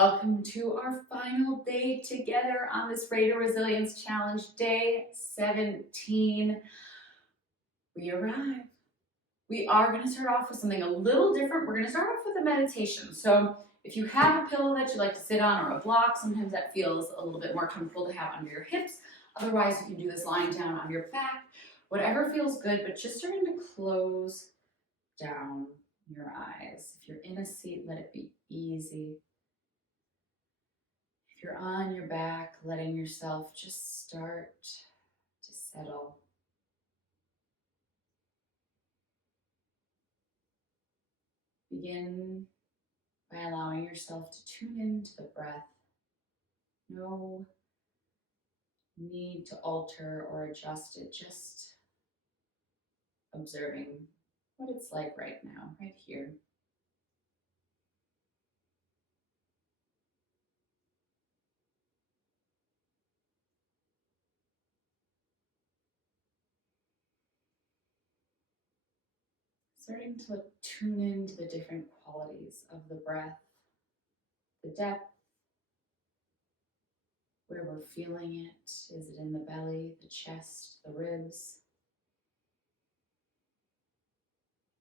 Welcome to our final day together on this Raider Resilience Challenge, day 17. We arrive. We are going to start off with something a little different. We're going to start off with a meditation. So if you have a pillow that you like to sit on or a block, sometimes that feels a little bit more comfortable to have under your hips. Otherwise, you can do this lying down on your back, whatever feels good, but just starting to close down your eyes. If you're in a seat, let it be easy. If you're on your back, letting yourself just start to settle. Begin by allowing yourself to tune into the breath. No need to alter or adjust it, just observing what it's like right now, right here. Starting to tune into the different qualities of the breath, the depth, where we're feeling it. Is it in the belly, the chest, the ribs?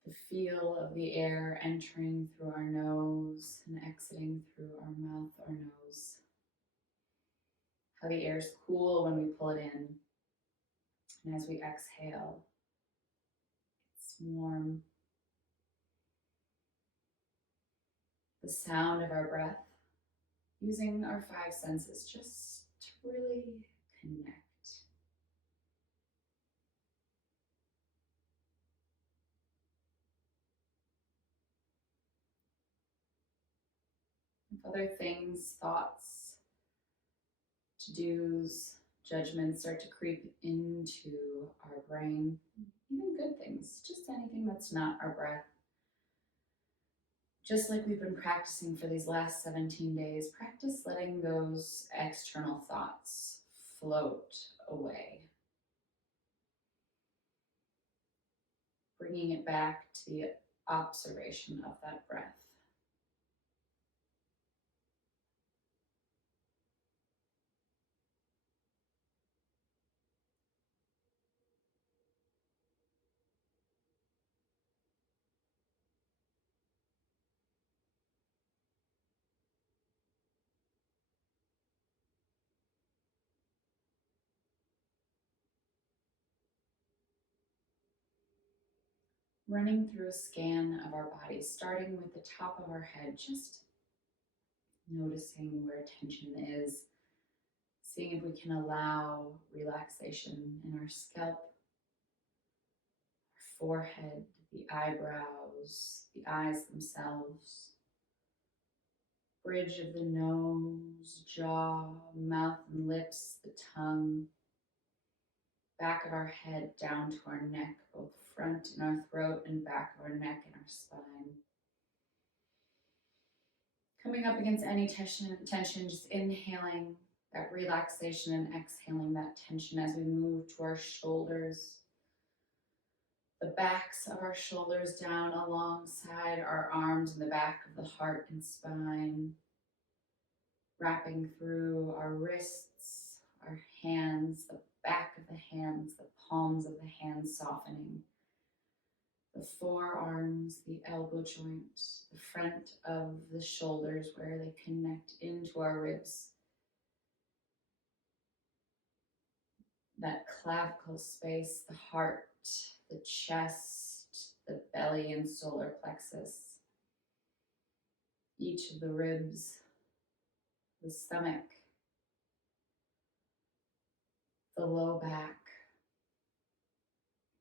The feel of the air entering through our nose and exiting through our mouth or nose. How the air is cool when we pull it in. And as we exhale, it's warm. The sound of our breath, using our five senses just to really connect. If other things, thoughts, to-dos, judgments start to creep into our brain, even good things, just anything that's not our breath. Just like we've been practicing for these last 17 days, practice letting those external thoughts float away. Bringing it back to the observation of that breath. Running through a scan of our body, starting with the top of our head, just noticing where tension is, seeing if we can allow relaxation in our scalp, our forehead, the eyebrows, the eyes themselves, bridge of the nose, jaw, mouth and lips, the tongue, back of our head down to our neck, both front in our throat and back of our neck and our spine. Coming up against any tension, just inhaling that relaxation and exhaling that tension as we move to our shoulders, the backs of our shoulders down alongside our arms and the back of the heart and spine, wrapping through our wrists, our hands, the back of the hands, the palms of the hands softening, the forearms, the elbow joint, the front of the shoulders where they connect into our ribs, that clavicle space, the heart, the chest, the belly and solar plexus, each of the ribs, the stomach, the low back,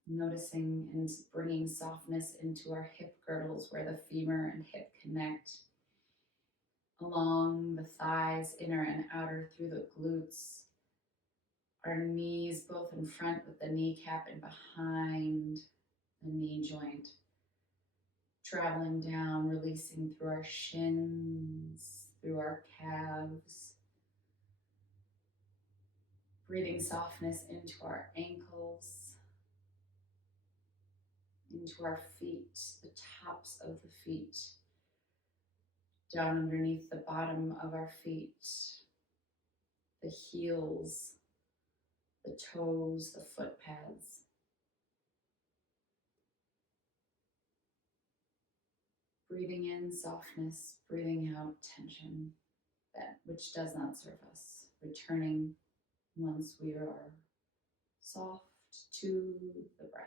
noticing and bringing softness into our hip girdles where the femur and hip connect, along the thighs, inner and outer through the glutes, our knees both in front with the kneecap and behind the knee joint, traveling down, releasing through our shins, through our calves, breathing softness into our ankles, into our feet, the tops of the feet, down underneath the bottom of our feet, the heels, the toes, the foot pads. Breathing in softness, breathing out tension, that which does not serve us. Returning once we are soft to the breath.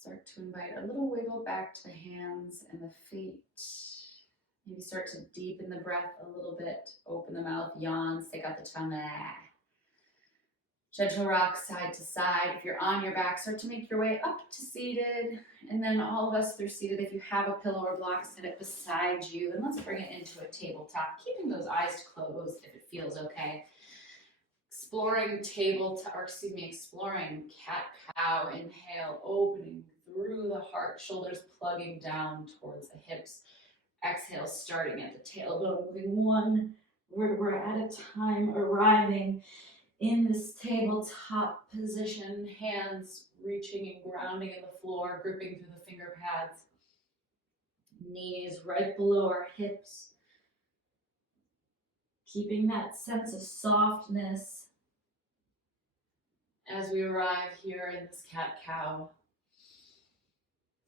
Start to invite a little wiggle back to the hands and the feet. Maybe start to deepen the breath a little bit. Open the mouth, yawn, stick out the tongue. Gentle rock side to side. If you're on your back, start to make your way up to seated. And then all of us through seated, if you have a pillow or block, set it beside you. And let's bring it into a tabletop, keeping those eyes closed if it feels okay. Exploring exploring cat-cow. Inhale, opening through the heart, shoulders plugging down towards the hips. Exhale, starting at the tailbone, moving one vertebra at a time, arriving in this tabletop position, hands reaching and grounding in the floor, gripping through the finger pads. Knees right below our hips. Keeping that sense of softness as we arrive here in this cat-cow.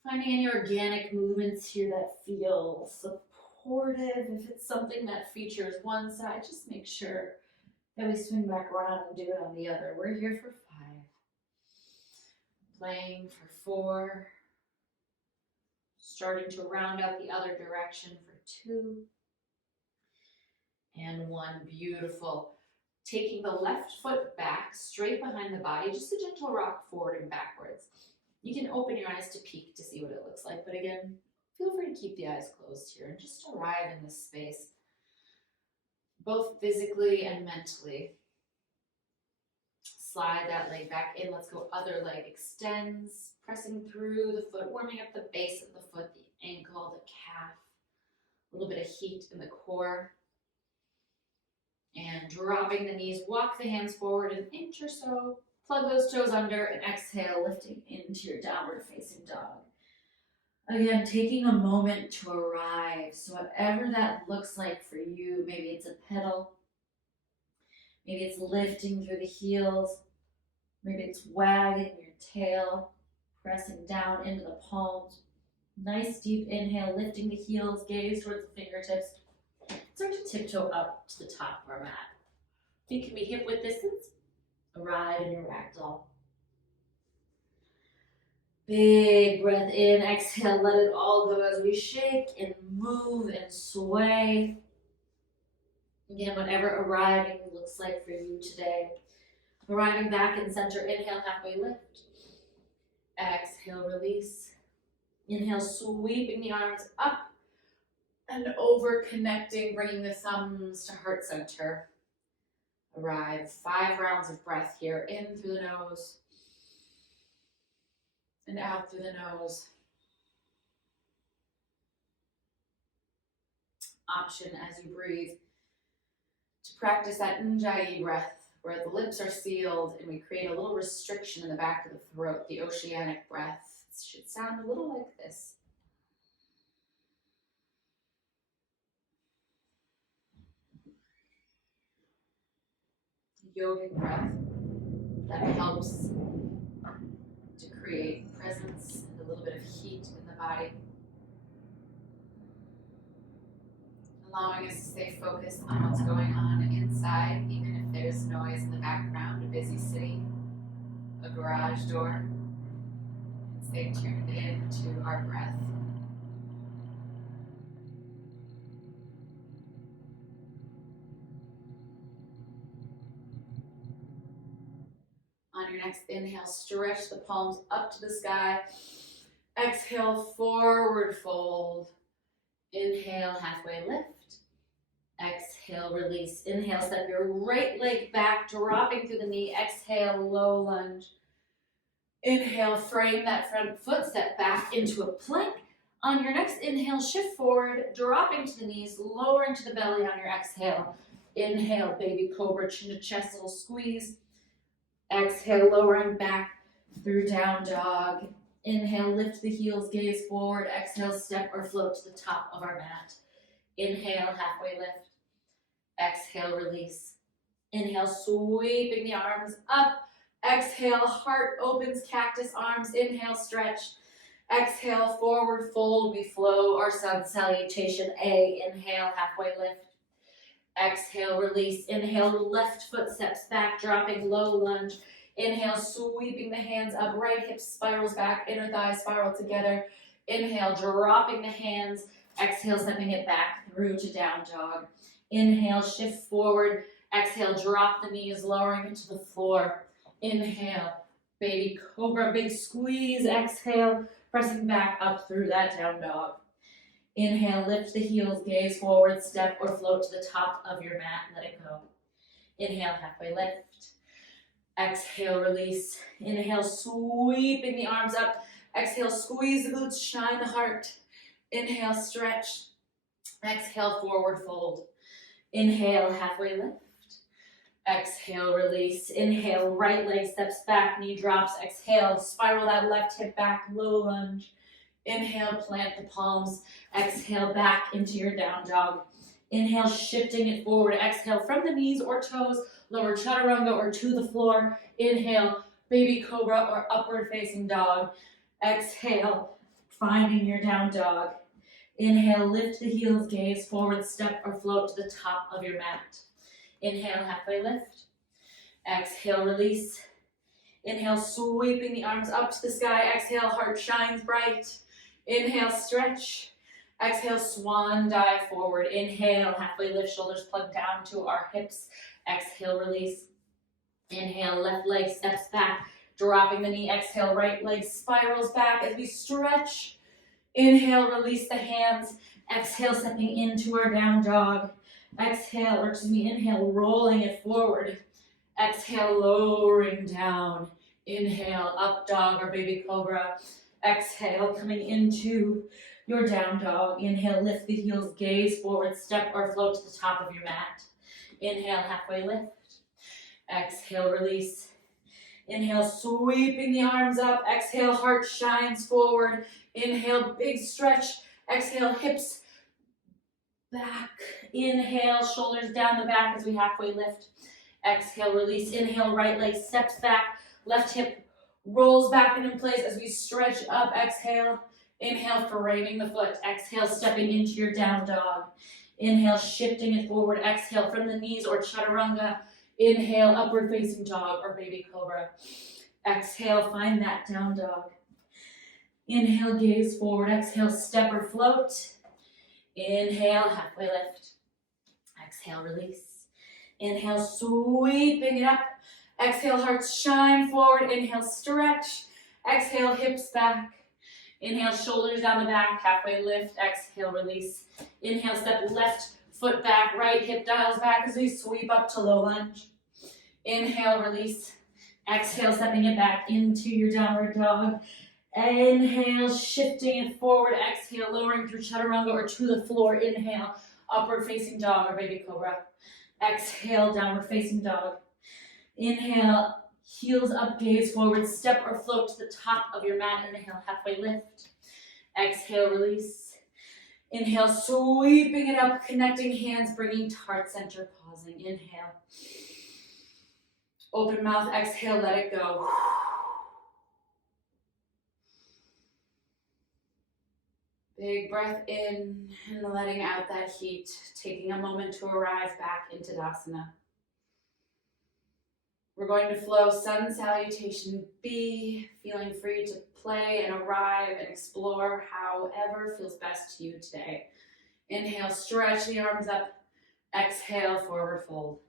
Finding any organic movements here that feel supportive. If it's something that features one side, just make sure that we swing back around and do it on the other. We're here for 5. Playing for 4. Starting to round out the other direction for 2. And 1. Beautiful. Taking the left foot back, straight behind the body, just a gentle rock forward and backwards. You can open your eyes to peek to see what it looks like, but again, feel free to keep the eyes closed here and just arrive in this space, both physically and mentally. Slide that leg back in. Let's go other leg extends, pressing through the foot, warming up the base of the foot, the ankle, the calf, a little bit of heat in the core. And dropping the knees, walk the hands forward an inch or so, plug those toes under, and exhale, lifting into your downward facing dog. Again, taking a moment to arrive. So whatever that looks like for you, maybe it's a pedal, maybe it's lifting through the heels, maybe it's wagging your tail, pressing down into the palms. Nice deep inhale, lifting the heels, gaze towards the fingertips. Start to tiptoe up to the top of our mat. Feet can be hip width distance. Arrive in your ragdoll. Big breath in, exhale, let it all go as we shake and move and sway. Again, whatever arriving looks like for you today. Arriving back in center, inhale, halfway lift. Exhale, release. Inhale, sweeping the arms up and over, connecting, bringing the thumbs to heart center. Arrive, 5 rounds of breath here, in through the nose and out through the nose. Option as you breathe to practice that Ujjayi breath, where the lips are sealed and we create a little restriction in the back of the throat, the oceanic breath. It should sound a little like this. Yogic breath that helps to create presence and a little bit of heat in the body. Allowing us to stay focused on what's going on inside, even if there's noise in the background, a busy city, a garage door. Stay tuned in to our breath. On your next inhale, stretch the palms up to the sky. Exhale, forward fold. Inhale, halfway lift. Exhale, release. Inhale, step your right leg back, dropping through the knee. Exhale, low lunge. Inhale, frame that front foot, step back into a plank. On your next inhale, shift forward, dropping to the knees, lowering to the belly on your exhale. Inhale, baby cobra, chin to chest, little squeeze. Exhale, lowering back through down dog. Inhale, lift the heels, gaze forward. Exhale, step or float to the top of our mat. Inhale, halfway lift. Exhale, release. Inhale, sweeping the arms up. Exhale, heart opens, cactus arms. Inhale, stretch. Exhale, forward fold. We flow our sun salutation A. Inhale, halfway lift. Exhale, release. Inhale, left foot steps back, dropping low lunge. Inhale, sweeping the hands up, right hip spirals back, inner thighs spiral together. Inhale, dropping the hands. Exhale, stepping it back through to down dog. Inhale, shift forward. Exhale, drop the knees, lowering into the floor. Inhale, baby cobra, big squeeze. Exhale, pressing back up through that down dog. Inhale, lift the heels, gaze forward, step or float to the top of your mat, let it go. Inhale, halfway lift. Exhale, release. Inhale, sweeping the arms up. Exhale, squeeze the glutes, shine the heart. Inhale, stretch. Exhale, forward fold. Inhale, halfway lift. Exhale, release. Inhale, right leg steps back, knee drops. Exhale, spiral that left hip back, low lunge. Inhale, plant the palms. Exhale, back into your down dog. Inhale, shifting it forward. Exhale, from the knees or toes, lower chaturanga or to the floor. Inhale, baby cobra or upward facing dog. Exhale, finding your down dog. Inhale, lift the heels, gaze forward, step or float to the top of your mat. Inhale, halfway lift. Exhale, release. Inhale, sweeping the arms up to the sky. Exhale, heart shines bright. Inhale, stretch. Exhale, swan dive forward. Inhale, halfway lift, shoulders plug down to our hips. Exhale, release. Inhale, left leg steps back, dropping the knee. Exhale, right leg spirals back as we stretch. Inhale, release the hands. Exhale, stepping into our down dog. Inhale, rolling it forward. Exhale, lowering down. Inhale, up dog or baby cobra. Exhale, coming into your down dog. Inhale, lift the heels, gaze forward, step or float to the top of your mat. Inhale, halfway lift. Exhale, release. Inhale, sweeping the arms up. Exhale, heart shines forward. Inhale, big stretch. Exhale, hips back. Inhale, shoulders down the back as we halfway lift. Exhale, release. Inhale, right leg steps back. Left hip rolls back into place as we stretch up. Exhale. Inhale, framing the foot. Exhale, stepping into your down dog. Inhale, shifting it forward. Exhale, from the knees or chaturanga. Inhale, upward facing dog or baby cobra. Exhale, find that down dog. Inhale, gaze forward. Exhale, step or float. Inhale, halfway lift. Exhale, release. Inhale, sweeping it up. Exhale, hearts shine forward. Inhale, stretch. Exhale, hips back. Inhale, shoulders down the back. Halfway lift. Exhale, release. Inhale, step left foot back. Right hip dials back as we sweep up to low lunge. Inhale, release. Exhale, stepping it back into your downward dog. Inhale, shifting it forward. Exhale, lowering through chaturanga or to the floor. Inhale, upward facing dog or baby cobra. Exhale, downward facing dog. Inhale, heels up, gaze forward, step or float to the top of your mat. Inhale, halfway lift. Exhale, release. Inhale, sweeping it up, connecting hands, bringing to heart center, pausing. Inhale. Open mouth, exhale, let it go. Big breath in and letting out that heat, taking a moment to arrive back into Tadasana. We're going to flow sun salutation B, feeling free to play and arrive and explore however feels best to you today. Inhale, stretch the arms up. Exhale, forward fold.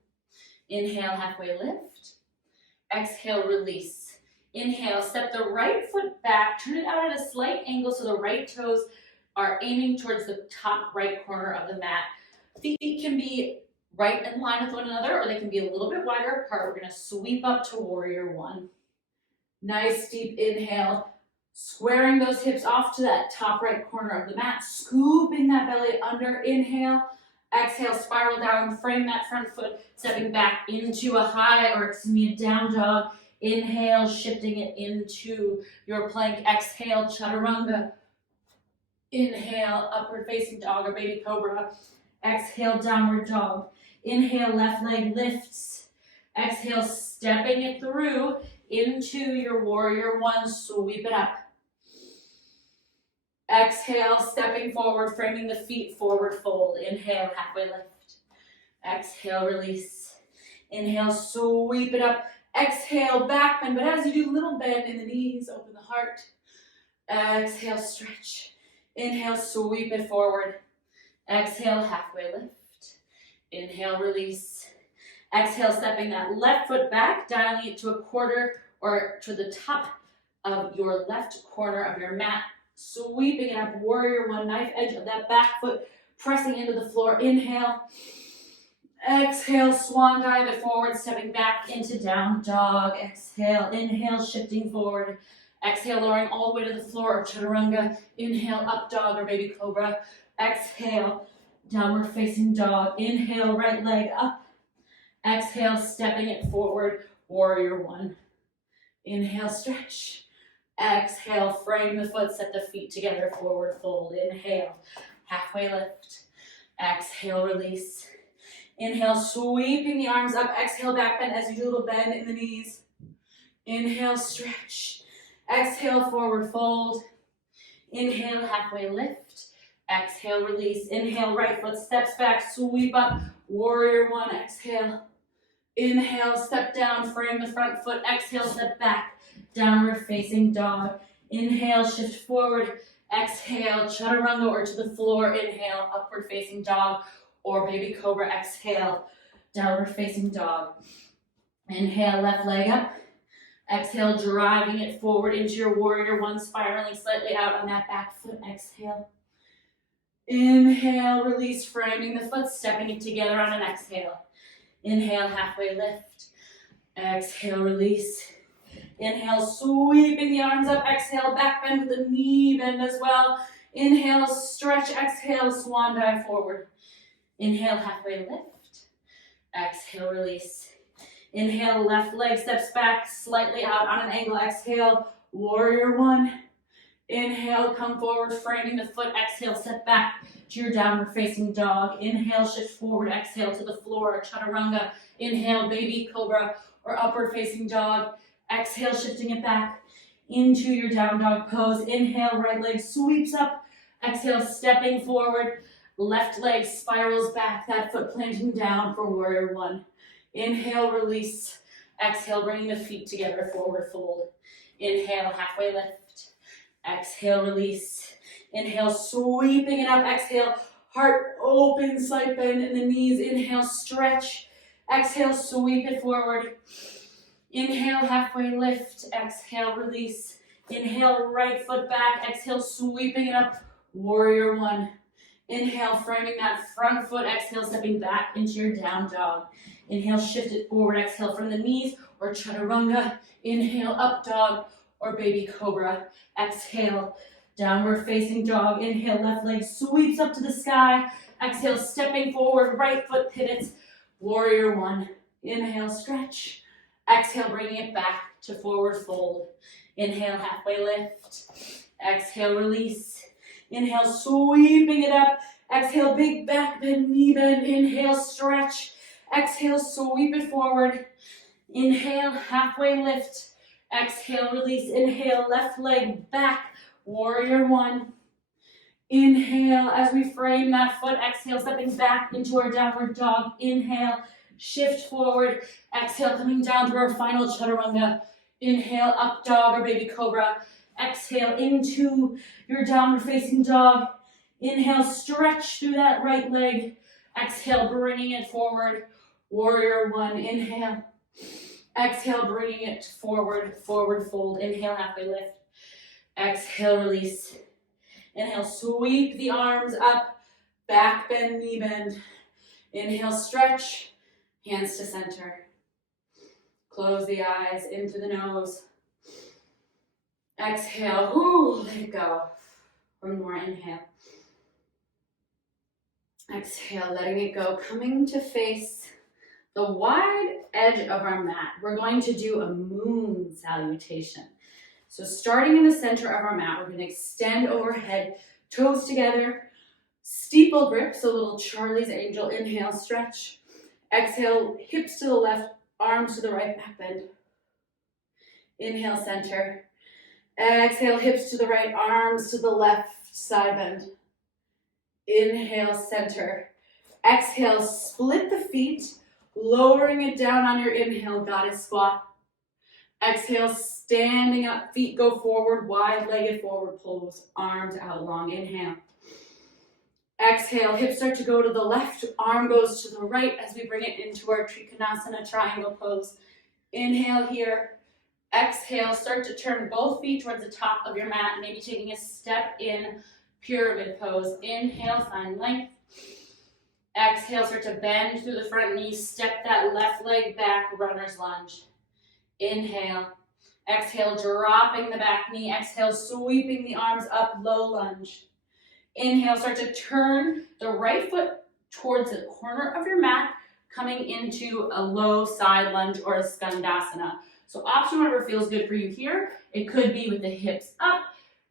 Inhale, halfway lift. Exhale, release. Inhale, step the right foot back, turn it out at a slight angle so the right toes are aiming towards the top right corner of the mat. Feet can be right in line with one another, or they can be a little bit wider apart. We're gonna sweep up to warrior one. Nice deep inhale, Squaring those hips off to that top right corner of the mat, scooping that belly under, inhale, exhale, spiral down, frame that front foot, stepping back into a high, or excuse me, a down dog. Inhale, shifting it into your plank. Exhale, chaturanga. Inhale, upward facing dog or baby cobra. Exhale, downward dog. Inhale, left leg lifts. Exhale, stepping it through into your warrior one, sweep it up. Exhale, stepping forward, framing the feet, forward fold. Inhale, halfway lift. Exhale, release. Inhale, sweep it up. Exhale, back bend, but as you do, little bend in the knees, open the heart. Exhale, stretch. Inhale, sweep it forward. Exhale, halfway lift. Inhale, release. Exhale, stepping that left foot back, dialing it to a quarter or to the top of your left corner of your mat. Sweeping it up, warrior one, knife edge of that back foot, pressing into the floor. Inhale. Exhale, swan dive it forward, stepping back into down dog. Exhale, inhale, shifting forward. Exhale, lowering all the way to the floor or chaturanga. Inhale, up dog or baby cobra. Exhale, downward facing dog. Inhale, right leg up. Exhale, stepping it forward, warrior one. Inhale, stretch. Exhale, frame the foot, set the feet together, forward fold. Inhale, halfway lift. Exhale, release. Inhale, sweeping the arms up. Exhale, back bend as you do a little bend in the knees. Inhale, stretch. Exhale, forward fold. Inhale, halfway lift. Exhale, release. Inhale, right foot steps back, sweep up. Warrior one, exhale. Inhale, step down, frame the front foot. Exhale, step back. Downward facing dog. Inhale, shift forward. Exhale, chaturanga or to the floor. Inhale, upward facing dog or baby cobra. Exhale, downward facing dog. Inhale, left leg up. Exhale, driving it forward into your warrior one, spiraling slightly out on that back foot. Exhale. Inhale, release, framing the foot, stepping it together on an exhale. Inhale, halfway lift. Exhale, release. Inhale, sweeping the arms up. Exhale, back bend with the knee bend as well. Inhale, stretch. Exhale, swan dive forward. Inhale, halfway lift. Exhale, release. Inhale, left leg steps back, slightly out on an angle. Exhale, warrior one. Inhale, come forward, framing the foot. Exhale, step back to your downward facing dog. Inhale, shift forward. Exhale to the floor, chaturanga. Inhale, baby cobra or upward facing dog. Exhale, shifting it back into your down dog pose. Inhale, right leg sweeps up. Exhale, stepping forward. Left leg spirals back, that foot planting down for warrior one. Inhale, release. Exhale, bringing the feet together, forward fold. Inhale, halfway lift. Exhale, release. Inhale, sweeping it up. Exhale, heart open, slight bend in the knees. Inhale, stretch. Exhale, sweep it forward. Inhale, halfway lift. Exhale, release. Inhale, right foot back. Exhale, sweeping it up. Warrior one. Inhale, framing that front foot. Exhale, stepping back into your down dog. Inhale, shift it forward. Exhale from the knees or chaturanga. Inhale, up dog or baby cobra. Exhale, downward facing dog. Inhale, left leg sweeps up to the sky. Exhale, stepping forward, right foot pivots. Warrior one. Inhale, stretch. Exhale, bringing it back to forward fold. Inhale, halfway lift. Exhale, release. Inhale, sweeping it up. Exhale, big back bend, knee bend. Inhale, stretch. Exhale, sweep it forward. Inhale, halfway lift. Exhale, release. Inhale, left leg back. Warrior one. Inhale as we frame that foot. Exhale, stepping back into our downward dog. Inhale, shift forward. Exhale, coming down to our final chaturanga. Inhale, up dog or baby cobra. Exhale into your downward facing dog. Inhale, stretch through that right leg. Exhale, bringing it forward. Warrior one. Inhale. Exhale, bringing it forward, forward fold. Inhale, halfway lift. Exhale, release. Inhale, sweep the arms up. Back bend, knee bend. Inhale, stretch. Hands to center. Close the eyes, into the nose. Exhale, whoo, let it go. One more, inhale. Exhale, letting it go, coming to face the wide edge of our mat. We're going to do a moon salutation. So starting in the center of our mat, we're going to extend overhead, toes together, steeple grip, so little Charlie's Angel. Inhale, stretch. Exhale, hips to the left, arms to the right, back bend. Inhale, center. Exhale, hips to the right, arms to the left, side bend. Inhale, center. Exhale, split the feet, lowering it down on your inhale, goddess squat. Exhale, standing up, feet go forward, wide-legged forward pose, arms out long. Inhale. Exhale, hips start to go to the left, arm goes to the right as we bring it into our Trikonasana triangle pose. Inhale here. Exhale, start to turn both feet towards the top of your mat, maybe taking a step in pyramid pose. Inhale, find length. Exhale, start to bend through the front knee, step that left leg back, runner's lunge. Inhale. Exhale, dropping the back knee. Exhale, sweeping the arms up, low lunge. Inhale, start to turn the right foot towards the corner of your mat, coming into a low side lunge or a skandasana. So option whatever feels good for you here. It could be with the hips up.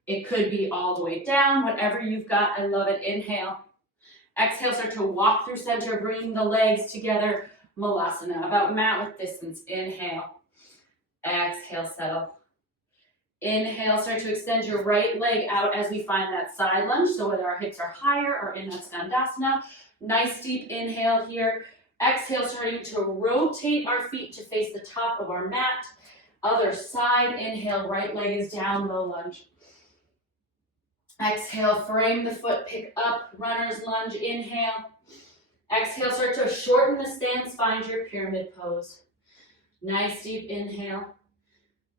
It could be all the way down. Whatever you've got, I love it. Inhale. Exhale, start to walk through center, bringing the legs together. Malasana, about mat width distance. Inhale. Exhale, settle. Inhale, start to extend your right leg out as we find that side lunge. So whether our hips are higher or in that skandasana. Nice deep inhale here. Exhale, starting to rotate our feet to face the top of our mat. Other side, inhale, right leg is down, low lunge. Exhale, frame the foot, pick up, runner's lunge, inhale. Exhale, start to shorten the stance, find your pyramid pose. Nice deep inhale.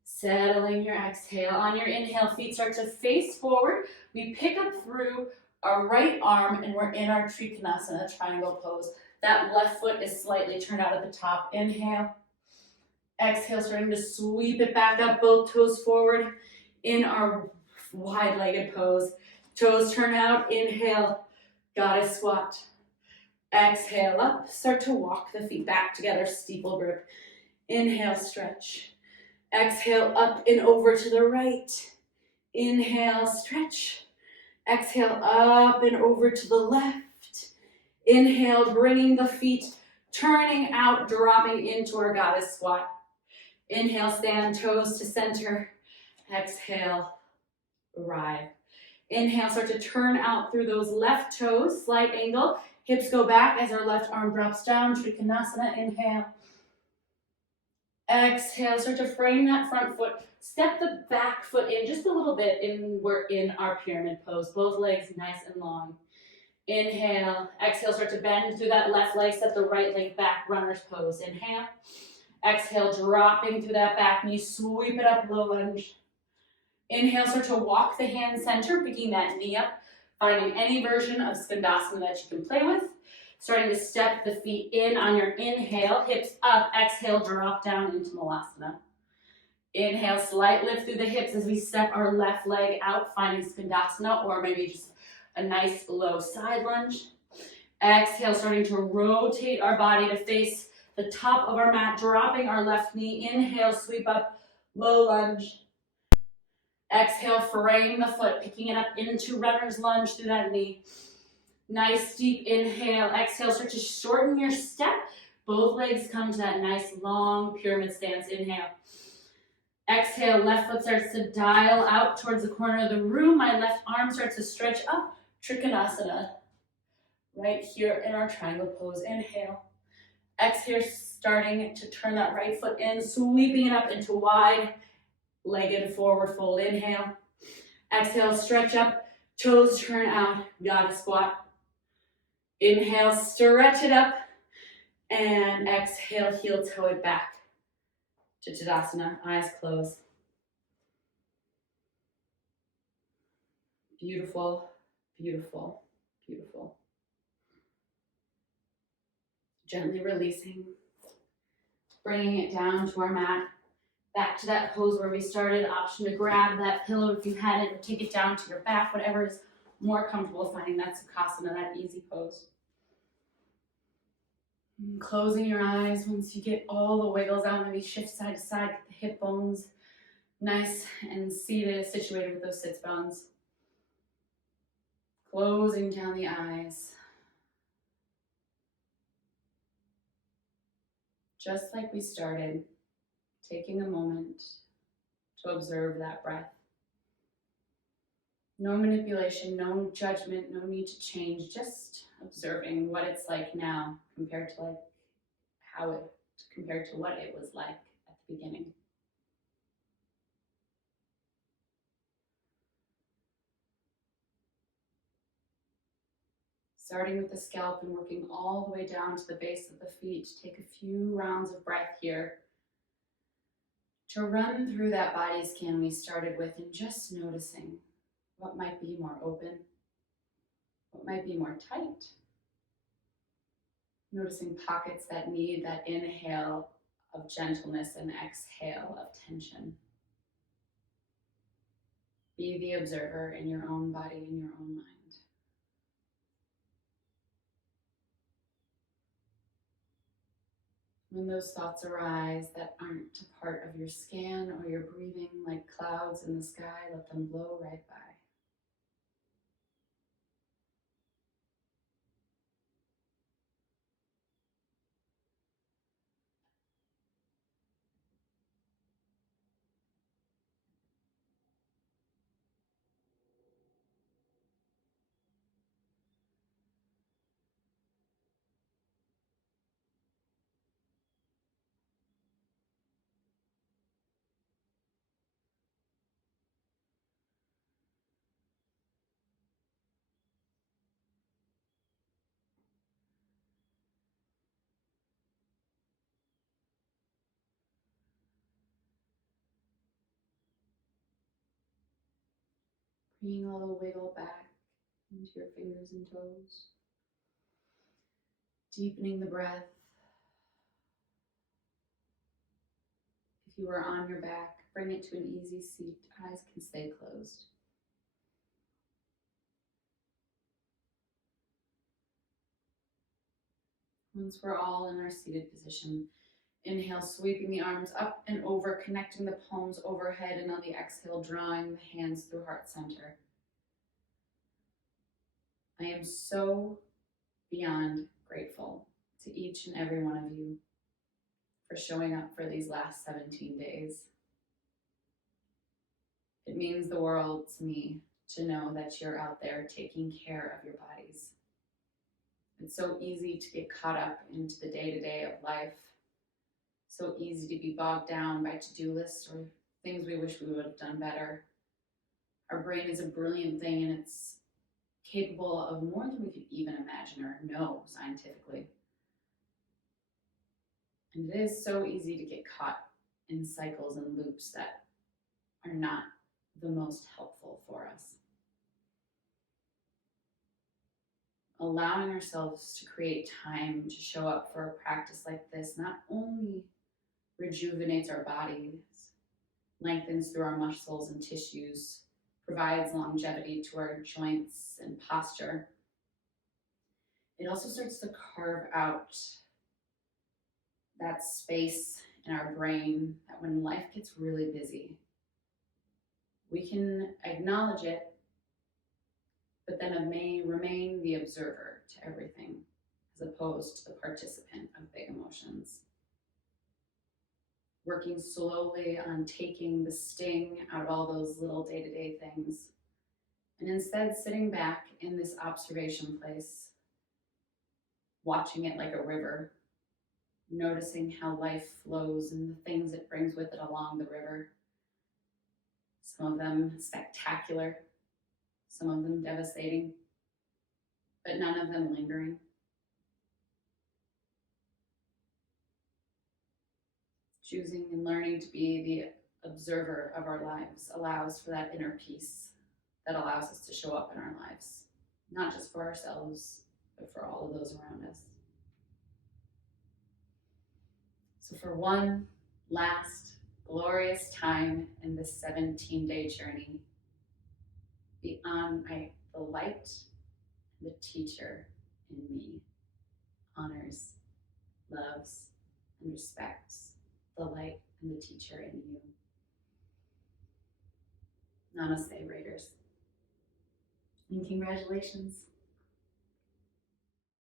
Settling your exhale. On your inhale, feet start to face forward. We pick up through our right arm and we're in our Trikonasana triangle pose. That left foot is slightly turned out at the top. Inhale. Exhale, starting to sweep it back up, both toes forward in our wide-legged pose. Toes turn out, inhale, goddess squat. Exhale up, start to walk the feet back together, steeple grip. Inhale, stretch. Exhale, up and over to the right. Inhale, stretch. Exhale, up and over to the left. Inhale, bringing the feet, turning out, dropping into our goddess squat. Inhale, stand, toes to center. Exhale, arrive. Inhale, start to turn out through those left toes, slight angle. Hips go back as our left arm drops down, Trikonasana, inhale. Exhale, start to frame that front foot. Step the back foot in just a little bit, and we're in our pyramid pose. Both legs nice and long. Inhale, exhale, start to bend through that left leg, step the right leg back, runner's pose. Inhale. Exhale, dropping through that back knee, sweep it up, low lunge. Inhale, start to walk the hand center, picking that knee up, finding any version of skandasana that you can play with. Starting to step the feet in on your inhale, hips up, exhale, drop down into Malasana. Inhale, slight lift through the hips as we step our left leg out, finding skandasana or maybe just a nice low side lunge. Exhale, starting to rotate our body to face the top of our mat, dropping our left knee. Inhale, sweep up, low lunge. Exhale, frame the foot, picking it up into runner's lunge through that knee. Nice deep inhale. Exhale, start to shorten your step. Both legs come to that nice long pyramid stance. Inhale. Exhale, left foot starts to dial out towards the corner of the room. My left arm starts to stretch up. Trikonasana. Right here in our triangle pose. Inhale. Exhale, starting to turn that right foot in, sweeping it up into wide-legged forward fold. Inhale. Exhale, stretch up, toes turn out, goddess squat. Inhale, stretch it up, and exhale, heel toe it back to Tadasana, eyes closed. Beautiful, beautiful, beautiful. Gently releasing, bringing it down to our mat. Back to that pose where we started. Option to grab that pillow if you had it, or take it down to your back, whatever is more comfortable, finding that Sukhasana, that easy pose. And closing your eyes once you get all the wiggles out, maybe shift side to side, get the hip bones nice and seated, situated with those sits bones. Closing down the eyes. Just like we started, taking a moment to observe that breath. No manipulation, no judgment, no need to change, just observing what it's like now compared to what it was like at the beginning. Starting with the scalp and working all the way down to the base of the feet. Take a few rounds of breath here to run through that body scan we started with, and just noticing what might be more open, what might be more tight. Noticing pockets that need that inhale of gentleness and exhale of tension. Be the observer in your own body, in your own mind. When those thoughts arise that aren't a part of your scan or your breathing, like clouds in the sky, let them blow right by. Bringing a little wiggle back into your fingers and toes. Deepening the breath. If you are on your back, bring it to an easy seat. Eyes can stay closed. Once we're all in our seated position, inhale, sweeping the arms up and over, connecting the palms overhead, and on the exhale, drawing the hands through heart center. I am so beyond grateful to each and every one of you for showing up for these last 17 days. It means the world to me to know that you're out there taking care of your bodies. It's so easy to get caught up into the day-to-day of life. So easy to be bogged down by to-do lists or things we wish we would have done better. Our brain is a brilliant thing, and it's capable of more than we could even imagine or know scientifically. And it is so easy to get caught in cycles and loops that are not the most helpful for us. Allowing ourselves to create time to show up for a practice like this not only rejuvenates our bodies, lengthens through our muscles and tissues, provides longevity to our joints and posture, it also starts to carve out that space in our brain that when life gets really busy, we can acknowledge it, but then may remain the observer to everything, as opposed to the participant of big emotions. Working slowly on taking the sting out of all those little day-to-day things, and instead sitting back in this observation place, watching it like a river, noticing how life flows and the things it brings with it along the river. Some of them spectacular, some of them devastating, but none of them lingering. Choosing and learning to be the observer of our lives allows for that inner peace that allows us to show up in our lives, not just for ourselves, but for all of those around us. So for one last glorious time in this 17-day journey. Beyond the light, the teacher in me honors, loves, and respects the light and the teacher in you. Namaste, Raiders. And congratulations.